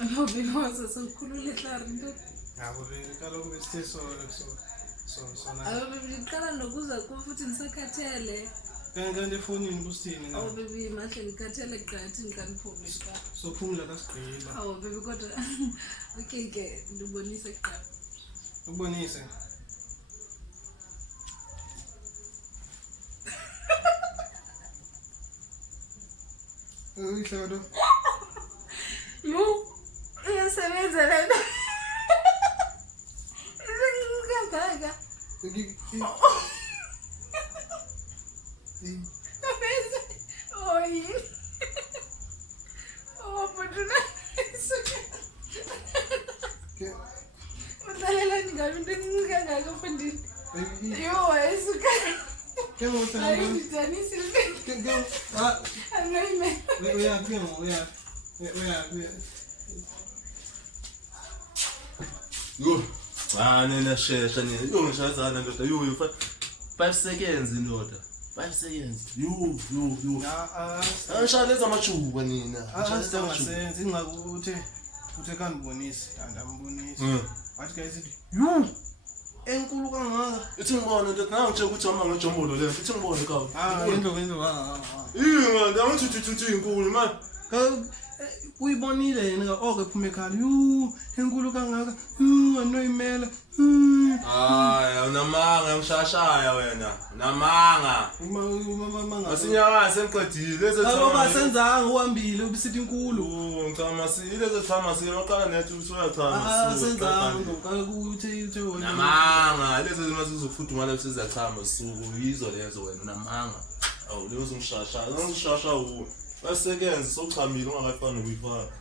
Ayobe sesikhulule klari into. Yabo kaloku besithe so na. Ayobe ngiqala nokuza kuwe futhi ngisakhathele. Kanti efonini busithini na? Awu baby mahle ngikhathele qathi ngikaniphume ka. Sophumula kasigqila. Awu baby kodwa okay ke ndibonise qha. Ubonise. Uyihlolo. Yo, iyasebenza lena. Izingikangaka. Abenza. Oyi. Oh, buduna. Ke Udlalela ngabe into engikangaka mfundini. Yo, ayisuka. ke ngotsa. Ayi ngijanisi. Ke ah Anoyime. uya. Yo, nena shesha nina. Yo ngishazana ndoda. Yo 5 seconds ndoda. 5 seconds. Yo. Angishaya leza majuba nina. Asenze ingakuthe kanibonise, andambonise. Wathi guys Yo, enkulu kangaka. ithi ngibona ndoda ngangitshe ukuthi uma ngejombolo le. Ithi ngibona kawo. Indlo. Yinga ndangithuthi inkulu man. Uyibonile yena oke phuma ekhaya. Enkulu kangaka. Anoyimela. Hayi, unamanga ngishashaya wena. Unamanga. Mama Asinyaka sengiqedile Aloba senzanga uhambile ubisithi inkulu. Ngicama sile zethama siyaqala nethi usuyathama Senzanga ngokala ukuthi wona. namanga lezi mazizofudumala sizachama suku yizo lezo wena namanga awu lezo ngishasha u basekenze sochamile ungakafani ukuyifaka